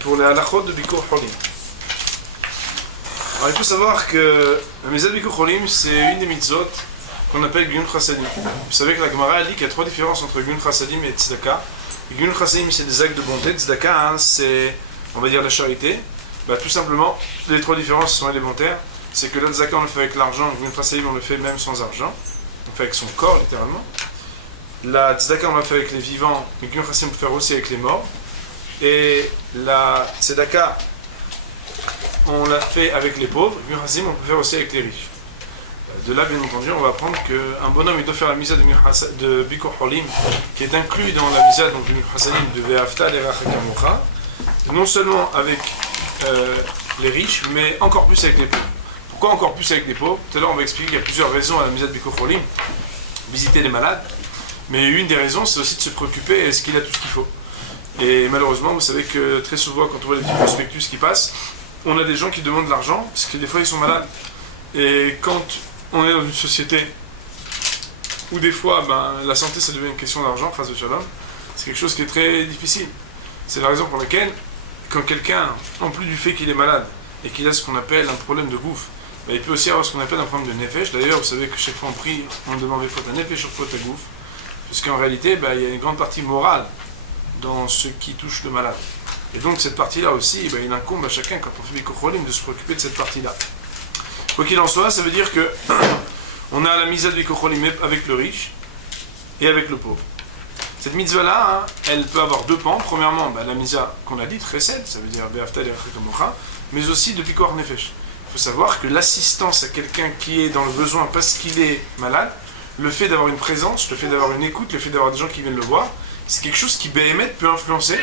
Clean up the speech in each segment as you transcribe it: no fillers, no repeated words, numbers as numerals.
Pour les halachot de Bikur Cholim. Alors il faut savoir que la mitzvah de Bikur Cholim, c'est une des mitzvot qu'on appelle Giyun Chasadim. Vous savez que la Gemara dit qu'il y a trois différences entre Giyun Chasadim et Tzedaka. Giyun Chasadim, c'est des actes de bonté. Tzedaka, c'est, on va dire, la charité. Tout simplement, les trois différences sont élémentaires. C'est que la Tzedaka, on le fait avec l'argent. Giyun Chasadim, on le fait même sans argent. On le fait avec son corps, littéralement. La Tzedaka, on le fait avec les vivants. Mais Giyun Chasadim, on peut le faire aussi avec les morts. Et la Tzedaka, on l'a fait avec les pauvres. Giyun Chasadim, on peut faire aussi avec les riches. De là, bien entendu, on va apprendre qu'un bonhomme il doit faire la mitzvah de Bikur Cholim, qui est inclus dans la mitzvah donc Giyun Chasadim de Ve'afta l'Erecha Kamocha, non seulement avec les riches, mais encore plus avec les pauvres. Pourquoi encore plus avec les pauvres? Tout à l'heure, on va expliquer qu'il y a plusieurs raisons à la mitzvah de Bikur Cholim. Visiter les malades, mais une des raisons, c'est aussi de se préoccuper est-ce qu'il a tout ce qu'il faut. Et malheureusement, vous savez que très souvent, quand on voit les petits prospectus qui passent, on a des gens qui demandent de l'argent, parce que des fois ils sont malades. Et quand on est dans une société où des fois la santé ça devient une question d'argent, face au shalom, c'est quelque chose qui est très difficile. C'est la raison pour laquelle, quand quelqu'un, en plus du fait qu'il est malade et qu'il a ce qu'on appelle un problème de gouffre, il peut aussi avoir ce qu'on appelle un problème de nefesh. D'ailleurs, vous savez que chaque fois on prie, on demande des fautes à nefesh sur faute à gouffre, parce qu'en réalité, il y a une grande partie morale dans ce qui touche le malade. Et donc cette partie-là aussi, il incombe à chacun, quand on fait Bikur Cholim, de se préoccuper de cette partie-là. Quoi qu'il en soit, ça veut dire que on a la mitzvah de Bikur Cholim avec le riche et avec le pauvre. Cette mitzvah-là, elle peut avoir deux pans. Premièrement, la mitzvah qu'on a dite, Chesed, ça veut dire Be'afta l'Erecha Kamocha, mais aussi de Pikuach Nefesh. Il faut savoir que l'assistance à quelqu'un qui est dans le besoin parce qu'il est malade, le fait d'avoir une présence, le fait d'avoir une écoute, le fait d'avoir des gens qui viennent le voir, c'est quelque chose qui Béhémet peut influencer,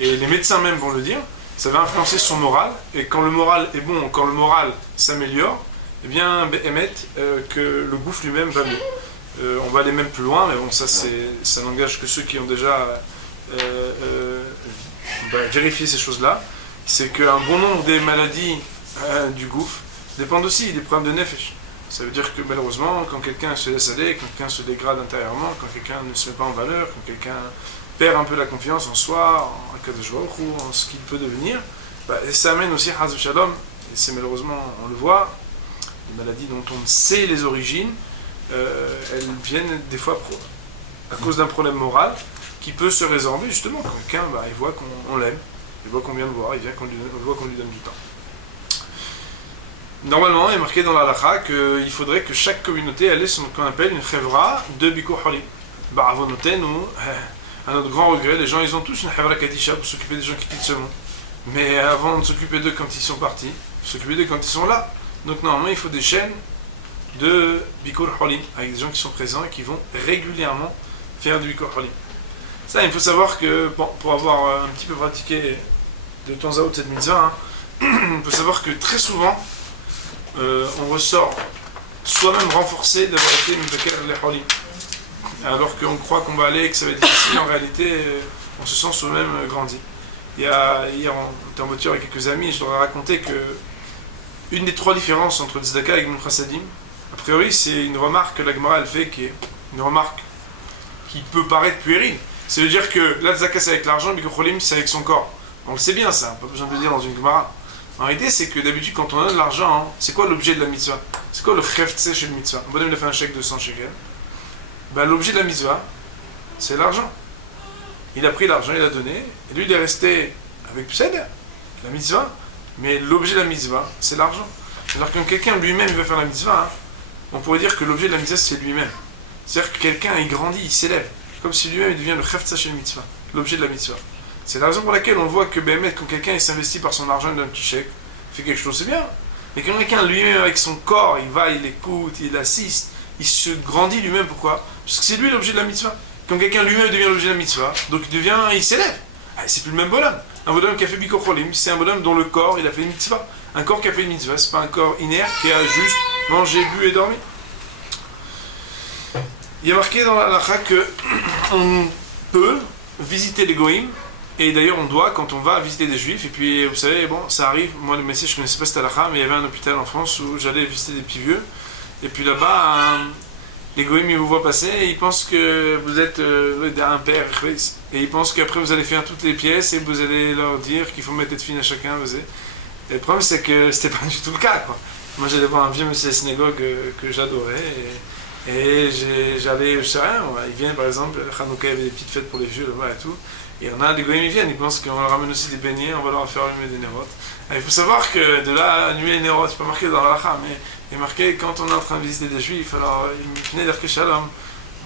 et les médecins même vont le dire, ça va influencer son moral, et quand le moral est bon, quand le moral s'améliore, eh bien Béhémet, que le gouffre lui-même va mieux. On va aller même plus loin, mais bon, ça n'engage que ceux qui ont déjà vérifié ces choses-là. C'est qu'un bon nombre des maladies du gouffre dépendent aussi des problèmes de nefesh. Ça veut dire que malheureusement, quand quelqu'un se laisse aller, quand quelqu'un se dégrade intérieurement, quand quelqu'un ne se met pas en valeur, quand quelqu'un perd un peu la confiance en soi, en Akadosh Baruch Hu, en ce qu'il peut devenir, ça amène aussi Chas Shalom, et c'est malheureusement, on le voit, les maladies dont on sait les origines, elles viennent des fois à cause d'un problème moral qui peut se résorber justement quand quelqu'un il voit qu'on l'aime, il voit qu'on vient le voir, il voit qu'on lui donne du temps. Normalement, il est marqué dans la halakha qu'il faudrait que chaque communauté ait ce qu'on appelle une chevra de Bikur Cholim. Nous, à notre grand regret, les gens ils ont tous une chevra kadisha pour s'occuper des gens qui quittent ce monde. Mais avant de s'occuper d'eux quand ils sont partis, s'occuper d'eux quand ils sont là. Donc normalement, il faut des chaînes de Bikur Cholim avec des gens qui sont présents et qui vont régulièrement faire du Bikur Cholim. Ça, il faut savoir que pour avoir un petit peu pratiqué de temps à autre cette mitzvah, il faut savoir que très souvent, on ressort soi-même renforcé d'avoir été Mibakar les Cholim. Alors qu'on croit qu'on va aller et que ça va être difficile, en réalité, on se sent soi-même grandi. Hier, on était en voiture avec quelques amis et je leur ai raconté que une des trois différences entre Tzedaka et Giyun Chasadim, a priori, c'est une remarque que la Gemara elle fait, qui est une remarque qui peut paraître puérile. C'est de dire que la Tzedaka c'est avec l'argent, Bikur Cholim c'est avec son corps. On le sait bien ça, pas besoin de le dire dans une Gemara. En réalité, c'est que d'habitude, quand on a de l'argent, c'est quoi l'objet de la mitzvah? C'est quoi le cheftzeh chez le mitzvah? Un bonhomme il a fait un chèque de 100 shekels. L'objet de la mitzvah, c'est l'argent. Il a pris l'argent, il a donné, et lui il est resté avec la mitzvah, mais l'objet de la mitzvah, c'est l'argent. Alors que quand quelqu'un lui-même il va faire la mitzvah, on pourrait dire que l'objet de la mitzvah c'est lui-même. C'est-à-dire que quelqu'un il grandit, il s'élève, comme si lui-même il devient le cheftzeh chez le mitzvah, l'objet de la mitzvah. C'est la raison pour laquelle on voit que quand quelqu'un il s'investit par son argent, il donne un petit chèque, il fait quelque chose, c'est bien. Mais quand quelqu'un lui-même avec son corps, il va, il écoute, il assiste, il se grandit lui-même, pourquoi? Parce que c'est lui l'objet de la mitzvah. Quand quelqu'un lui-même devient l'objet de la mitzvah, donc il s'élève. C'est plus le même bonhomme. Un bonhomme qui a fait Bikur Cholim, c'est un bonhomme dont le corps, il a fait une mitzvah. Un corps qui a fait une mitzvah, c'est pas un corps inerte qui a juste mangé, bu et dormi. Il y a marqué dans la halakha que on peut visiter les goïms. Et d'ailleurs, on doit, quand on va visiter des juifs, et puis vous savez, ça arrive, moi le Messie, je ne connaissais pas cette halakha, mais il y avait un hôpital en France où j'allais visiter des petits vieux, et puis là-bas, les goïms ils vous voient passer et ils pensent que vous êtes un père, et ils pensent qu'après vous allez faire toutes les pièces et vous allez leur dire qu'il faut mettre des fines à chacun. Et le problème c'est que c'était pas du tout le cas, quoi. Moi j'allais voir un vieux monsieur de la synagogue que j'adorais et j'allais, je sais rien, ils viennent par exemple, Hanouka, il y avait des petites fêtes pour les vieux là-bas et tout. Et on a des goïms, ils viennent, ils pensent qu'on leur ramène aussi des beignets, on va leur faire allumer des nérotes. Il faut savoir que de là, allumer les nérotes, c'est pas marqué dans l'halakha, mais il est marqué quand on est en train de visiter des juifs, alors il venait d'Arke Shalom.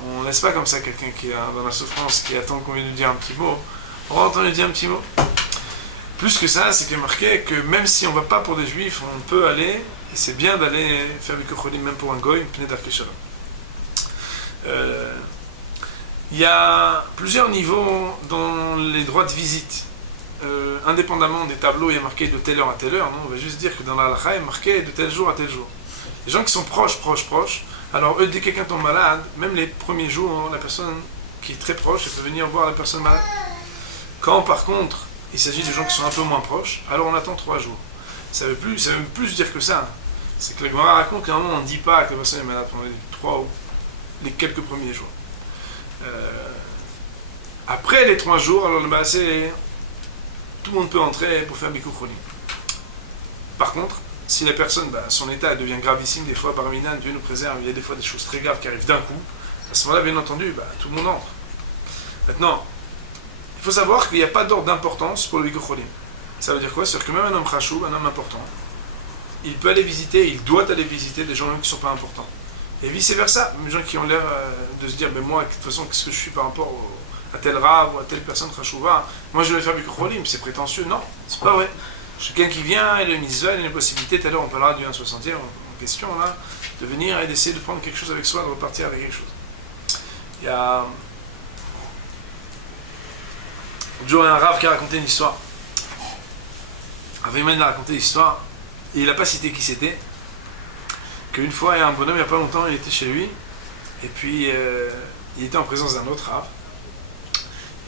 On ne laisse pas comme ça quelqu'un qui est dans la souffrance, qui attend qu'on vienne nous dire un petit mot. On va entendre lui dire un petit mot. Plus que ça, c'est qu'il est marqué que même si on ne va pas pour des juifs, on peut aller, et c'est bien d'aller faire Bikuch Cholim même pour un goy, venait d'Arke Shalom. Il y a plusieurs niveaux dans les droits de visite. Indépendamment des tableaux, il y a marqué de telle heure à telle heure. Non, on va juste dire que dans la halakha, il est marqué de tel jour à tel jour. Les gens qui sont proches, alors eux, dès que quelqu'un tombe malade, même les premiers jours, la personne qui est très proche, elle peut venir voir la personne malade. Quand par contre, il s'agit de gens qui sont un peu moins proches, alors on attend 3 jours. Ça veut même plus dire que ça. C'est que la Gemara raconte qu'à un moment, on ne dit pas que la personne est malade pendant les 3 ou les quelques premiers jours. Après les 3 jours, alors tout le monde peut entrer pour faire Bikuch Cholim. Par contre, si la personne, son état devient gravissime, des fois, Barminan, Dieu nous préserve, il y a des fois des choses très graves qui arrivent d'un coup, à ce moment-là, bien entendu, tout le monde entre. Maintenant, il faut savoir qu'il n'y a pas d'ordre d'importance pour le Bikuch Cholim. Ça veut dire quoi? C'est-à-dire que même un homme chachouv, un homme important, il peut aller visiter, il doit aller visiter des gens même qui ne sont pas importants. Et vice-versa, même les gens qui ont l'air de se dire, mais moi, de toute façon, qu'est-ce que je suis par rapport à tel rave ou à telle personne chachouva, moi je vais faire Bikuch Cholim, c'est prétentieux. Non, c'est pas vrai. Chacun qui vient, il a une mitzvah, il a une possibilité, tout à l'heure on parlera du 1/60e en question, là, de venir et d'essayer de prendre quelque chose avec soi, de repartir avec quelque chose. Il y a toujours un rave qui a raconté une histoire. Avayman a raconté l'histoire, et il n'a pas cité qui c'était, qu'une fois, il y a un bonhomme, il n'y a pas longtemps, il était chez lui, et puis il était en présence d'un autre rave.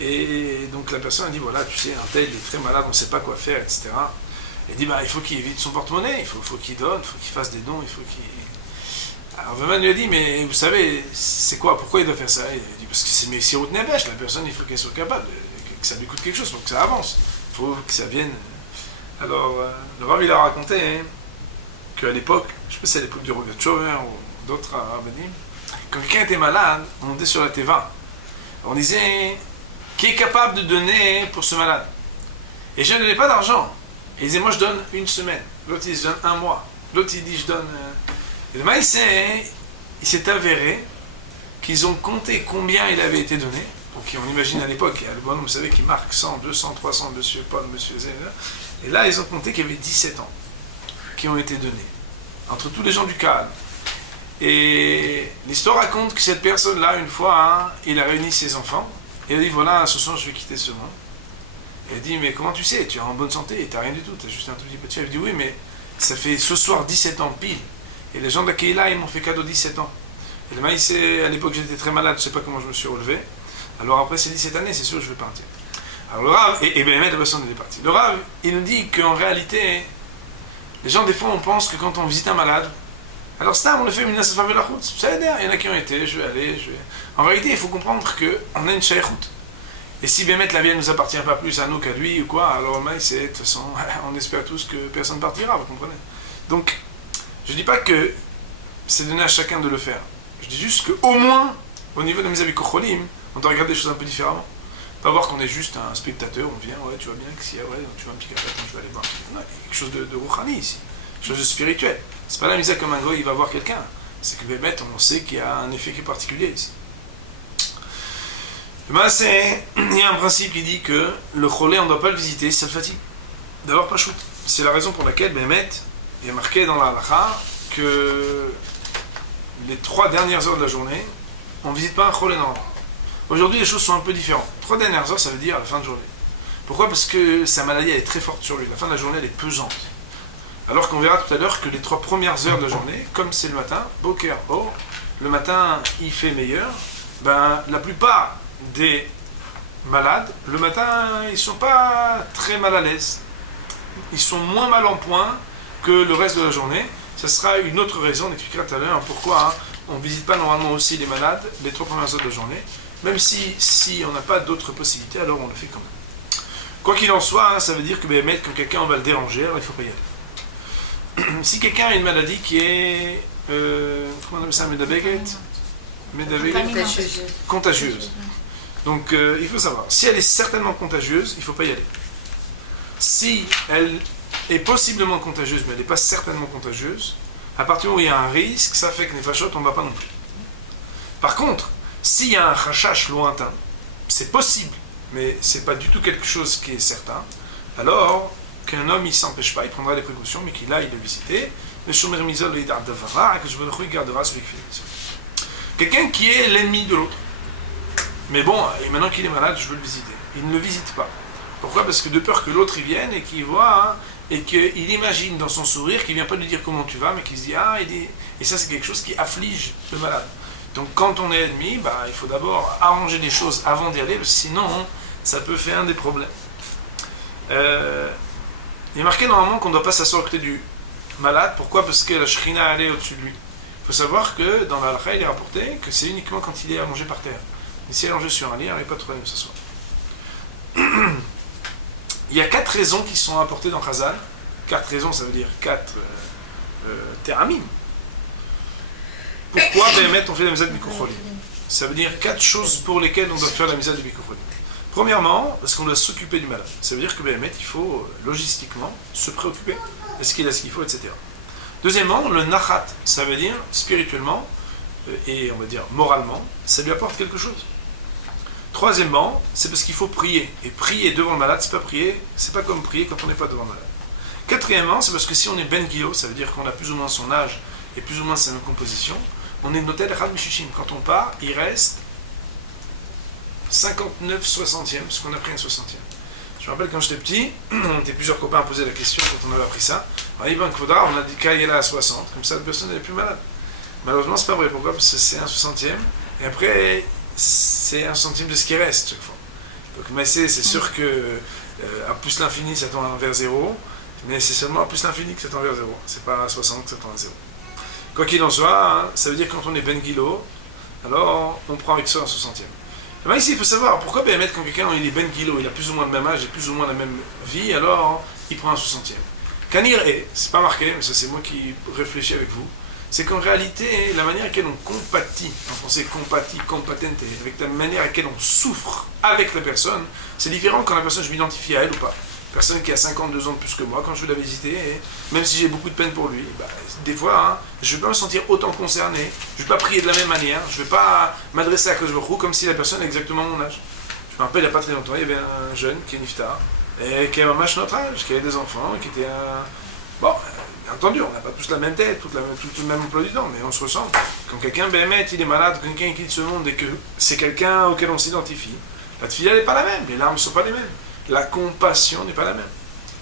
Et donc la personne a dit, voilà, tu sais, un tel, il est très malade, on ne sait pas quoi faire, etc. Il dit, il faut qu'il évite son porte-monnaie, il faut qu'il donne, il faut qu'il fasse des dons, il faut qu'il... Alors Veman lui a dit, mais vous savez, c'est quoi, pourquoi il doit faire ça? Il a dit, parce que c'est Messirut Nebesh, la personne, il faut qu'elle soit capable, que ça lui coûte quelque chose, pour que ça avance, il faut que ça vienne. Alors, le Rav, il a raconté qu'à l'époque, je ne sais pas si c'est à l'époque du Rogatchover ou d'autres rabbinim, quand quelqu'un était malade, on montait sur la Teva. On disait, qui est capable de donner pour ce malade? Et je ne donnais pas d'argent. Et il disait, moi je donne 1 semaine. L'autre il se donne 1 mois. L'autre il dit, je donne... Et le maïs, il s'est avéré qu'ils ont compté combien il avait été donné. Donc on imagine à l'époque, il y a le bonhomme, vous savez, qui marque 100, 200, 300, monsieur Paul, monsieur Zéna. Et là, ils ont compté qu'il y avait 17 ans qui ont été donnés. Entre tous les gens du cadre. Et l'histoire raconte que cette personne-là, une fois, il a réuni ses enfants. Et il a dit, voilà, ce soir, je vais quitter ce monde. Et il a dit, mais comment tu sais? Tu es en bonne santé, tu n'as rien du tout, tu as juste un tout petit peu de fièvre. Il dit, oui, mais ça fait ce soir 17 ans pile. Et les gens de la Keïla, ils m'ont fait cadeau 17 ans. Et le maïs, à l'époque, j'étais très malade, je ne sais pas comment je me suis relevé. Alors après ces 17 années, c'est sûr que je vais partir. Alors le Rav, et bien la personne est partie. Le Rav, il nous dit qu'en réalité, les gens, des fois, on pense que quand on visite un malade, alors ça, on le fait, ça fait la route. Ça aide, il y en a qui ont été, je vais aller. En réalité, il faut comprendre qu'on a une shaykhout. Et si Bémet la vie ne nous appartient pas plus à nous qu'à lui ou quoi, alors c'est de toute façon, on espère tous que personne ne partira, vous comprenez? Donc, je ne dis pas que c'est donné à chacun de le faire. Je dis juste qu'au moins, au niveau de mes Bikuch Cholim, on doit regarder les choses un peu différemment. Pas voir qu'on est juste un spectateur, on vient, ouais, tu vois bien que si, ouais, tu vois un petit café, attends, je vais aller voir. Non, il y a quelque chose de rouhani ici, quelque chose de spirituel. C'est pas la misère comme un goy, il va voir quelqu'un. C'est que Bémet, on sait qu'il y a un effet qui est particulier ici. Il y a un principe qui dit que le cholé, on ne doit pas le visiter si ça le fatigue. D'abord, pas shoot. C'est la raison pour laquelle Bémet, il est marqué dans la halakha que les 3 dernières heures de la journée, on ne visite pas un cholé normal. Aujourd'hui, les choses sont un peu différentes. 3 dernières heures, ça veut dire à la fin de journée. Pourquoi? Parce que sa maladie, elle est très forte sur lui. La fin de la journée, elle est pesante. Alors qu'on verra tout à l'heure que les 3 premières heures de la journée, comme c'est le matin, Boker, le matin, il fait meilleur, la plupart des malades, le matin, ils ne sont pas très mal à l'aise. Ils sont moins mal en point que le reste de la journée. Ça sera une autre raison, on expliquera tout à l'heure pourquoi on ne visite pas normalement aussi les malades les 3 premières heures de la journée, même si on n'a pas d'autres possibilités, alors on le fait quand même. Quoi qu'il en soit, ça veut dire que quand quelqu'un on va le déranger, alors il ne faut pas y aller. Si quelqu'un a une maladie qui est, comment on appelle ça, contagieuse. Donc il faut savoir, si elle est certainement contagieuse, il ne faut pas y aller. Si elle est possiblement contagieuse, mais elle n'est pas certainement contagieuse, à partir du moment où il y a un risque, ça fait que Nefashot, on ne va pas non plus. Par contre, s'il y a un chachash lointain, c'est possible, mais ce n'est pas du tout quelque chose qui est certain, alors qu'un homme, il ne s'empêche pas, il prendra des précautions, mais qu'il aille le visiter, le shomer misol et que je le gardera celui qui fait. Quelqu'un qui est l'ennemi de l'autre. Mais bon, et maintenant qu'il est malade, je veux le visiter. Il ne le visite pas. Pourquoi ? Parce que de peur que l'autre y vienne et qu'il voit, et qu'il imagine dans son sourire qu'il ne vient pas lui dire comment tu vas, mais qu'il se dit et ça c'est quelque chose qui afflige le malade. Donc quand on est ennemi, il faut d'abord arranger les choses avant d'y aller, parce que sinon ça peut faire des problèmes. Il est marqué normalement qu'on ne doit pas s'asseoir à côté du malade. Pourquoi ? Parce que la shrina elle est au-dessus de lui. Il faut savoir que dans la halakha il est rapporté que c'est uniquement quand il est allongé par terre. Mais si il est allongé sur un lit, il n'y a pas de problème de s'asseoir. Il y a 4 raisons qui sont apportées dans Chazal. 4 raisons, ça veut dire 4 théramim. Pourquoi on fait la misade Bikuch Cholim ? Ça veut dire 4 choses pour lesquelles on doit faire la misade de Bikuch Cholim. Premièrement, parce qu'on doit s'occuper du malade. Ça veut dire que il faut logistiquement se préoccuper. Est-ce qu'il a ce qu'il faut, etc. Deuxièmement, le nachat, ça veut dire spirituellement et on va dire moralement, ça lui apporte quelque chose. Troisièmement, c'est parce qu'il faut prier. Et prier devant le malade, c'est pas comme prier quand on n'est pas devant le malade. Quatrièmement, c'est parce que si on est ben Gilo, ça veut dire qu'on a plus ou moins son âge et plus ou moins sa composition, on est noté Rad Mishishim. Quand on part, il reste 59 60e, parce qu'on a pris un 60e. Je me rappelle quand j'étais petit, on était plusieurs copains à poser la question quand on avait appris ça. Alors, il faudra, on a dit qu'elle est là à 60, comme ça la personne n'est plus malade. Malheureusement, c'est pas vrai. Pourquoi ? Parce que c'est un 60e, et après, c'est un centime de ce qui reste chaque fois. Donc, mais c'est sûr que à plus l'infini, ça tend vers 0, mais c'est seulement à plus l'infini que ça tend vers 0. C'est pas à 60 que ça tend à 0. Quoi qu'il en soit, ça veut dire que quand on est Ben Gilo, alors on prend avec ça un 60e. Mais ici, il faut savoir pourquoi quand quelqu'un il est Ben Gilo, il a plus ou moins le même âge et plus ou moins la même vie, alors il prend un 60e. Kanir est, c'est pas marqué, mais ça c'est moi qui réfléchis avec vous, c'est qu'en réalité, la manière à laquelle on compatit, en français compati, compatente, avec la manière à laquelle on souffre avec la personne, c'est différent quand la personne, je m'identifie à elle ou pas. Personne qui a 52 ans de plus que moi, quand je vais la visiter, et même si j'ai beaucoup de peine pour lui, des fois, je ne vais pas me sentir autant concerné, je ne vais pas prier de la même manière, je ne vais pas m'adresser à Akadosh Baruch Hu comme si la personne a exactement mon âge. Je me rappelle, il n'y a pas très longtemps, il y avait un jeune qui est niftar, et qui avait notre âge, qui avait des enfants, qui était un... Bon, bien entendu, on n'a pas tous la même tête, tout le même emploi du temps, mais on se ressent. Quand quelqu'un, il est malade, quand quelqu'un quitte ce monde et que c'est quelqu'un auquel on s'identifie, la tefila n'est pas la même, les larmes ne sont pas les mêmes. La compassion n'est pas la même.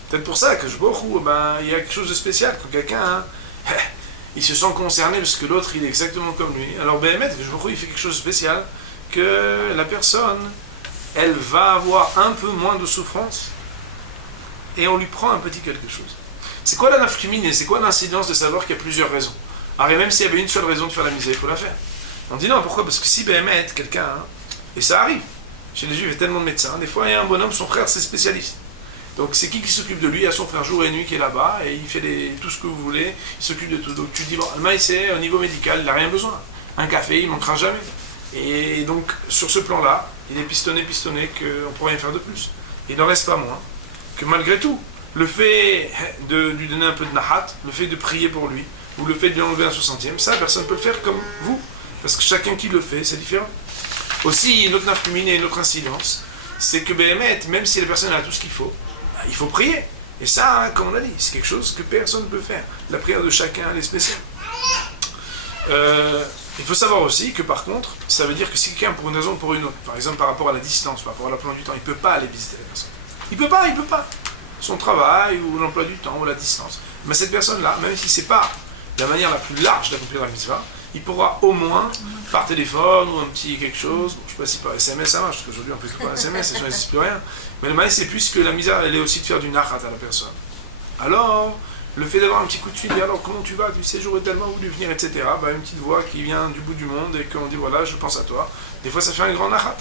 Peut-être pour ça que il y a quelque chose de spécial. Quand quelqu'un, il se sent concerné parce que l'autre, il est exactement comme lui. Alors, il fait quelque chose de spécial que la personne, elle va avoir un peu moins de souffrance et on lui prend un petit quelque chose. C'est quoi la nafkimine et c'est quoi l'incidence de savoir qu'il y a plusieurs raisons ? Alors, même s'il y avait une seule raison de faire la misère, il faut la faire. On dit non, pourquoi ? Parce que si quelqu'un, et ça arrive, chez les Juifs, il y a tellement de médecins. Des fois, il y a un bonhomme, son frère, c'est spécialiste. Donc, c'est qui s'occupe de lui ? Il y a son frère jour et nuit qui est là-bas et il fait tout ce que vous voulez. Il s'occupe de tout. Donc, tu dis, bon, le c'est au niveau médical, il n'a rien besoin. Un café, il ne manquera jamais. Et donc, sur ce plan-là, il est pistonné, qu'on ne peut rien faire de plus. Il n'en reste pas moins que malgré tout, le fait de lui donner un peu de nahat, le fait de prier pour lui, ou le fait de lui enlever un 60e, ça, personne ne peut le faire comme vous. Parce que chacun qui le fait, c'est différent. Aussi, notre nafkumine et notre incidence, c'est que même si la personne a tout ce qu'il faut, il faut prier. Et ça, comme on l'a dit, c'est quelque chose que personne ne peut faire. La prière de chacun, elle est spéciale. Il faut savoir aussi que par contre, ça veut dire que si quelqu'un, pour une raison ou pour une autre, par exemple par rapport à la distance, par rapport à l'emploi du temps, il ne peut pas aller visiter la personne. Il peut pas. Son travail, ou l'emploi du temps, ou la distance. Mais cette personne-là, même si ce n'est pas la manière la plus large d'accomplir la mitzvah, il pourra au moins, par téléphone ou un petit quelque chose, bon, je ne sais pas si par SMS ça marche, parce qu'aujourd'hui on ne fait plus par SMS, les gens n'existent plus rien, mais le maïs c'est puisque la misère elle est aussi de faire du nachat à la personne. Alors, Le fait d'avoir un petit coup de fil, alors comment tu vas, tu sais, j'aurais tellement voulu venir, etc. Bah, une petite voix qui vient du bout du monde et qu'on dit voilà, je pense à toi. Des fois, ça fait un grand nachat.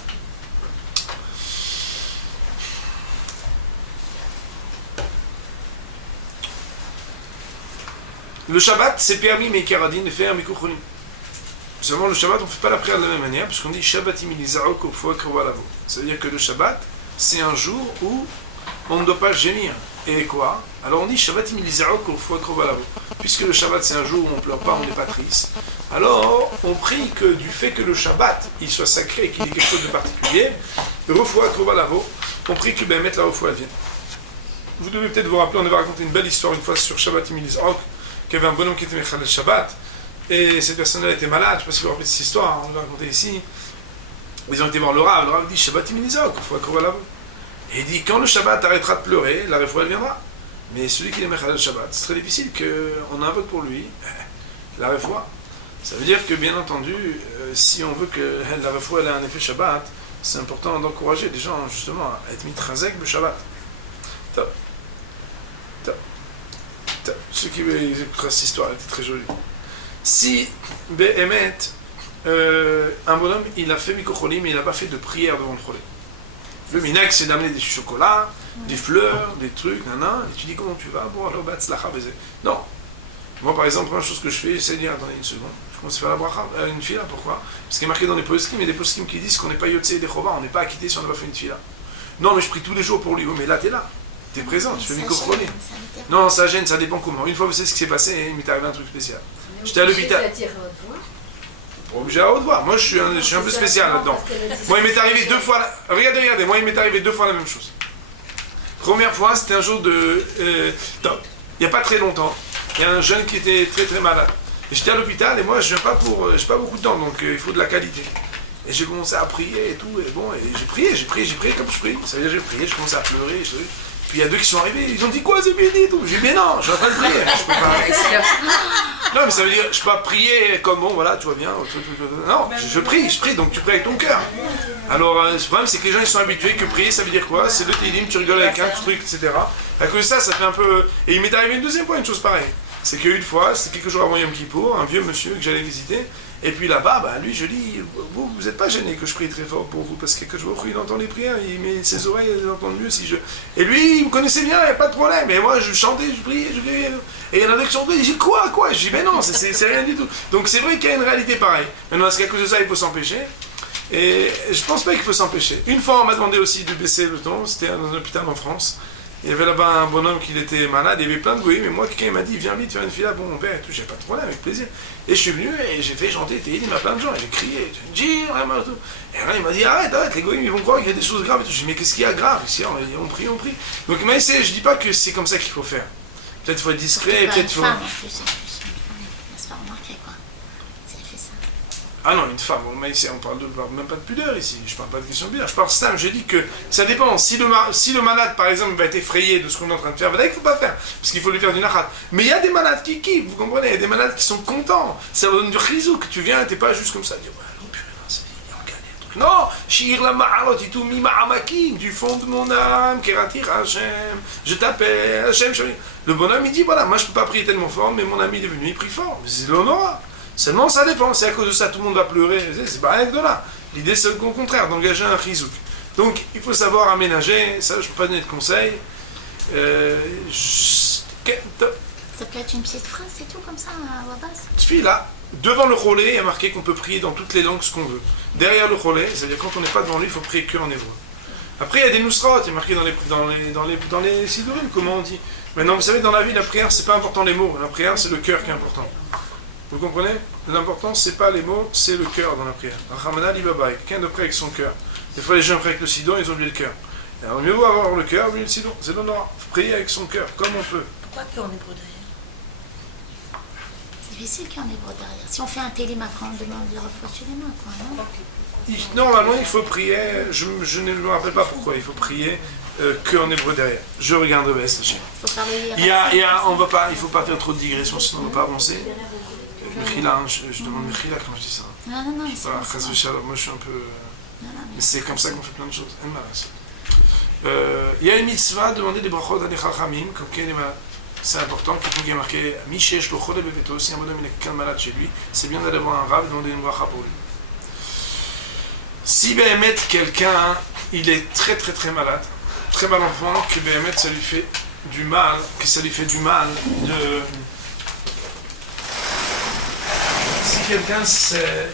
Le Shabbat, c'est permis, mais Karadin, de faire Mikkur Cholim. Seulement, le Shabbat, on ne fait pas la prière de la même manière, parce qu'on dit Shabbatim ilizao kofua krovalavo. Ça veut dire que le Shabbat, c'est un jour où on ne doit pas gémir. Et quoi? Alors on dit Shabbatim ilizao kofua krovalavo. Puisque le Shabbat, c'est un jour où on ne pleure pas, on n'est pas triste. Alors, on prie que du fait que le Shabbat, il soit sacré, qu'il y ait quelque chose de particulier, refua krovalavo, on prie que ben, mettre la refua vienne. Vous devez peut-être vous rappeler, on avait raconté une belle histoire une fois sur Shabbatim ilizao, qu'il y avait un bonhomme qui était Mechal Shabbat. Et cette personne-là était malade, je ne sais pas si vous vous rappelez de cette histoire, on l'a raconté ici. Ils ont été voir le Rav dit Shabbat Iminizak, il faut accroître la voix. Et il dit quand le Shabbat arrêtera de pleurer, la réfoua elle viendra. Mais celui qui est Mechal Shabbat, c'est très difficile qu'on invoque pour lui la réfoua. Ça veut dire que, bien entendu, si on veut que la réfoua ait un effet Shabbat, c'est important d'encourager les gens justement à être mitrazek le Shabbat. Top. Top. Top. Ceux qui écouteraient cette histoire, elle était très jolie. Si Behemet, un bonhomme, il a fait Mikkur Cholim, mais il n'a pas fait de prière devant le Cholé. Le minag, c'est d'amener des chocolats, des fleurs, des trucs, nanana, et tu dis comment tu vas, bon alors batzlacha baiser. Non. Moi par exemple, première chose que je fais, j'essaie de dire, attendez une seconde, je commence à faire la bracha, une fila, pourquoi? Parce qu'il est marqué dans les poskim, il y a des poskim qui disent qu'on n'est pas yotze et des chova, on n'est pas acquitté si on n'a pas fait une fila. Non, mais je prie tous les jours pour lui, oh, mais là t'es là. T'es présent, tu fais Mikkur Cholim. Non, ça gêne, ça dépend comment. Une fois, vous savez ce qui s'est passé, il m'est arrivé un truc spécial. J'étais à l'hôpital. Pas obligé à haute voix. Moi, je suis un peu spécial là-dedans. Moi, il m'est arrivé 2 fois. Regardez. Moi, il m'est arrivé 2 fois la même chose. Première fois, c'était un jour de. Il n'y a pas très longtemps. Il y a un jeune qui était très très malade. Et j'étais à l'hôpital et moi, je viens pas pour. J'ai pas beaucoup de temps, donc il faut de la qualité. Et j'ai commencé à prier et tout. Et bon, et j'ai prié comme je prie. Ça veut dire j'ai prié, je commençais à pleurer. Puis il y a 2 qui sont arrivés, ils ont dit quoi, c'est bien dit et tout. J'ai dit mais non, je suis en train de prier, je peux pas. Non mais ça veut dire, je peux pas prier comme bon voilà, tu vois bien. Non, je prie, donc tu pries avec ton cœur. Alors le problème c'est que les gens ils sont habitués que prier ça veut dire quoi? C'est le télim, tu rigoles avec un truc, etc. À cause de ça, ça fait un peu. Et il m'est arrivé une deuxième fois une chose pareille. C'est qu'une fois, c'était quelques jours avant Yom Kippour, un vieux monsieur que j'allais visiter. Et puis là-bas, bah, lui, je dis, vous n'êtes pas gêné que je prie très fort pour vous, parce que je vois qu'il entend les prières, il met ses oreilles, il entend mieux si je... Et lui, il me connaissait bien, il n'y a pas de problème. Et moi, je chantais, je priais, Et il y en avait qui chantaient, il dit, quoi? Je dis, mais non, c'est rien du tout. Donc c'est vrai qu'il y a une réalité pareille. Maintenant, est-ce qu'à cause de ça, il faut s'empêcher? Et je pense pas qu'il faut s'empêcher. Une fois, on m'a demandé aussi de baisser le ton, c'était dans un hôpital en France. Il y avait là-bas un bonhomme qui était malade, il y avait plein de bruit, mais moi, quelqu'un m'a dit, viens vite faire une fila, bon, mon père et tout, j'ai pas de problème, avec plaisir. Et je suis venu et j'ai fait chanter, il m'a plein de gens, et j'ai crié, j'ai dit, vraiment, tout. Et là, il m'a dit, arrête, les goïms, ils vont croire qu'il y a des choses graves et tout. Je dis, mais qu'est-ce qu'il y a grave ici? On prie. Donc, mais je dis pas que c'est comme ça qu'il faut faire. Peut-être qu'il faut être discret, peut-être qu'il faut. Ah non, une femme, mais ici, on parle même pas de pudeur ici, je parle pas de question de pudeur, je parle simple, je dis que ça dépend, si le malade par exemple va être effrayé de ce qu'on est en train de faire, il ne faut pas faire, parce qu'il faut lui faire du nachat. Mais il y a des malades qui kiffent, vous comprenez, il y a des malades qui sont contents, ça donne du chizouk, tu viens, t'es pas juste comme ça, dire, ouais, non, purée, c'est bien, non, shir la ma'alot et tout, mi ma'amakin, du fond de mon âme, keratir Hachem, je t'appelle, Hachem, le bonhomme il dit, voilà, moi je peux pas prier tellement fort, mais mon ami il est venu, il prie fort, mais c'est l'honneur. Seulement ça dépend, c'est à cause de ça tout le monde va pleurer, c'est pas rien que de là. L'idée c'est au contraire, d'engager un chizouk. Donc il faut savoir aménager, ça je ne peux pas donner de conseils. Ça peut être une petite phrase, c'est tout comme ça, à la base. Puis là, devant le cholé, il y a marqué qu'on peut prier dans toutes les langues ce qu'on veut. Derrière le cholé, c'est-à-dire quand on n'est pas devant lui, il faut prier que en hébreu. Après il y a des nusrot, il est marqué dans les sidurim, comment on dit. Maintenant vous savez, dans la vie, la prière c'est pas important les mots, la prière c'est le cœur qui est important. Vous comprenez? L'important, c'est pas les mots, c'est le cœur dans la prière. Ramana Libabaï, quelqu'un de près avec son cœur. Des fois, les gens près avec le sidon, ils ont oublié le cœur. Alors, mieux vaut avoir le cœur, oublier le sidon. C'est l'honneur. Il faut prier avec son cœur, comme on peut. Pourquoi qu'en hébreu derrière? C'est difficile qu'en hébreu derrière. Si on fait un télim après, on demande de reprocher les mains, quoi, non? Normalement, il faut prier, je ne me rappelle pas pourquoi, il faut prier qu'en hébreu derrière. Je regarderai ce chien. Il ne faut pas faire trop de digressions, sinon on ne va pas avancer. Mechila, je demande Mechila quand je dis ça. Non, c'est pas ça. Moi je suis un peu... Mais c'est comme ça qu'on fait plein de choses. Il y a une mitzvah, demander des brachot à des chachamim, comme c'est important. Quelqu'un qui a marqué Mishesh lo chole bebeto, si un bonhomme il a quelqu'un de malade chez lui, c'est bien d'aller voir un rave et demander une bracha pour lui. Si Béhémet, quelqu'un, il est très très très malade, très mal en point, que Béhémet ça lui fait du mal, de... Si quelqu'un,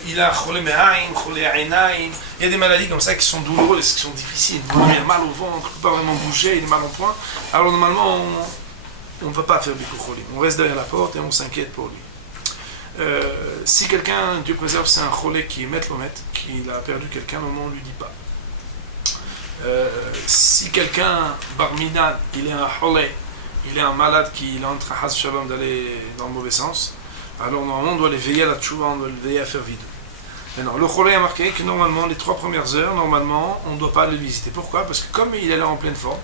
il a cholé me'aïn, cholé aïnaïn, il y a des maladies comme ça qui sont douloureuses, qui sont difficiles. Il a mal au ventre, il ne peut pas vraiment bouger, il est mal en point. Alors normalement, on ne va pas faire Bikur Cholim. On reste derrière la porte et on s'inquiète pour lui. Si quelqu'un, Dieu préserve, c'est un cholé qui est metlomet, qu'il a perdu quelqu'un, au moment on ne lui dit pas. Si quelqu'un, Barminan, il est un cholé, il est un malade qui est en train d'aller dans le mauvais sens, alors normalement on doit les veiller à la tchouva, on doit les veiller à faire vide. Maintenant, le cholé a marqué que normalement les 3 premières heures, normalement on ne doit pas aller le visiter. Pourquoi? Parce que comme il est là en pleine forme,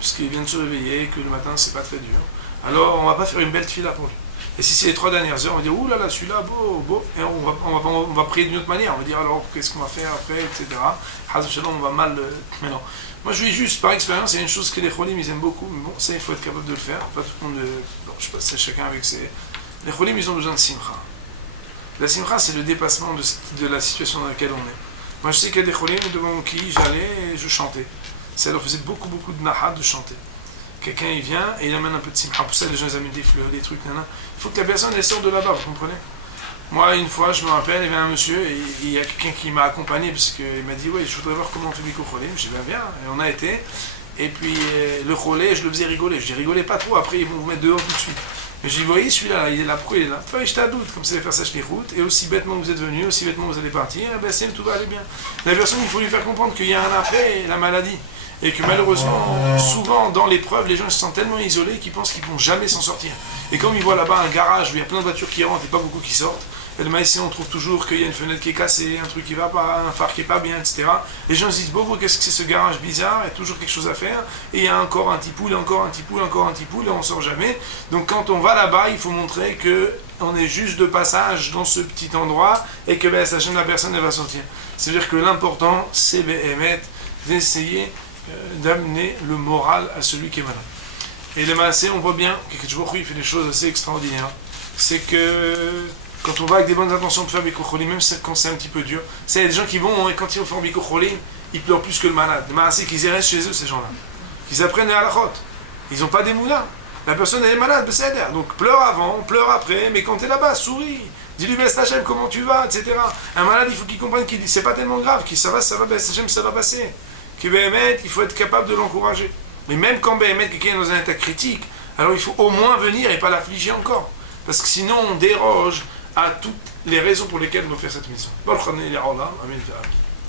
puisqu'il vient de se réveiller, que le matin c'est pas très dur, alors on ne va pas faire une belle tefila pour lui. Et si c'est les 3 dernières heures, on va dire ouh là là, celui-là, beau, et on va prier d'une autre manière, on va dire alors qu'est-ce qu'on va faire après, etc. On va mal. Mais non. Moi je dis juste par expérience, il y a une chose que les cholim ils aiment beaucoup, mais bon, ça il faut être capable de le faire. Pas tout le monde. Bon, je sais pas, c'est chacun avec ses. Les cholim ils ont besoin de simcha. La simcha c'est le dépassement de la situation dans laquelle on est. Moi je sais qu'il y a des cholim devant qui j'allais et je chantais. Ça leur faisait beaucoup de nahad de chanter. Quelqu'un il vient et il amène un peu de simcha. Pour ça les gens ils amènent des fleurs, des trucs, nana. Il faut que la personne elle sorte de là-bas, vous comprenez? Moi une fois je me rappelle, il y avait un monsieur et il y a quelqu'un qui m'a accompagné parce qu'il m'a dit ouais je voudrais voir comment on fait Bikur Cholim. Je dis ben viens, et on a été. Et puis le cholé je le faisais rigoler. Je dis rigolez pas trop, après ils vont vous mettre dehors tout de suite. Mais je dis, voyez, celui-là, il est là, pourquoi il est là? Enfin, je t'adoute, comme ça, il va faire ça chez les routes, et aussi bêtement vous êtes venu, aussi bêtement vous allez partir, ben c'est tout va aller bien. La personne, il faut lui faire comprendre qu'il y a un après la maladie, et que malheureusement, souvent, dans l'épreuve, les gens se sentent tellement isolés qu'ils pensent qu'ils ne vont jamais s'en sortir. Et comme ils voient là-bas un garage où il y a plein de voitures qui rentrent et pas beaucoup qui sortent, et le maïs, on trouve toujours qu'il y a une fenêtre qui est cassée, un truc qui va pas, un phare qui est pas bien, etc. Les gens se disent, bon, qu'est-ce que c'est ce garage bizarre, il y a toujours quelque chose à faire, et il y a encore un petit poule, encore un petit poule, encore un petit poule, et on sort jamais. Donc quand on va là-bas, il faut montrer que on est juste de passage dans ce petit endroit, et que ça gêne la personne, elle va sortir. C'est-à-dire que l'important, c'est d'essayer d'amener le moral à celui qui est malade. Et les maasé, on voit bien que il fait des choses assez extraordinaires. C'est que quand on va avec des bonnes intentions pour faire Bikur Cholim, même quand c'est un petit peu dur, il y a des gens qui vont, et quand ils vont faire Bikur Cholim, ils pleurent plus que le malade. Les maasé, qu'ils y restent chez eux, ces gens-là. Qu'ils apprennent à la halachot. Ils n'ont pas des moulins. La personne elle est malade, c'est d'air. Donc pleure avant, pleure après, mais quand tu es là-bas, souris. Dis-lui, Bess Hachem, comment tu vas, etc. Un malade, il faut qu'il comprenne qu'il dit, c'est pas tellement grave, qu'il ça va, Bess Hachem, ça va passer. Que Béhémet, il faut être capable de l'encourager. Mais même quand Béhémet, quelqu'un est dans un état critique, alors il faut au moins venir et pas l'affliger encore. Parce que sinon, on déroge à toutes les raisons pour lesquelles on doit faire cette mission. Amen.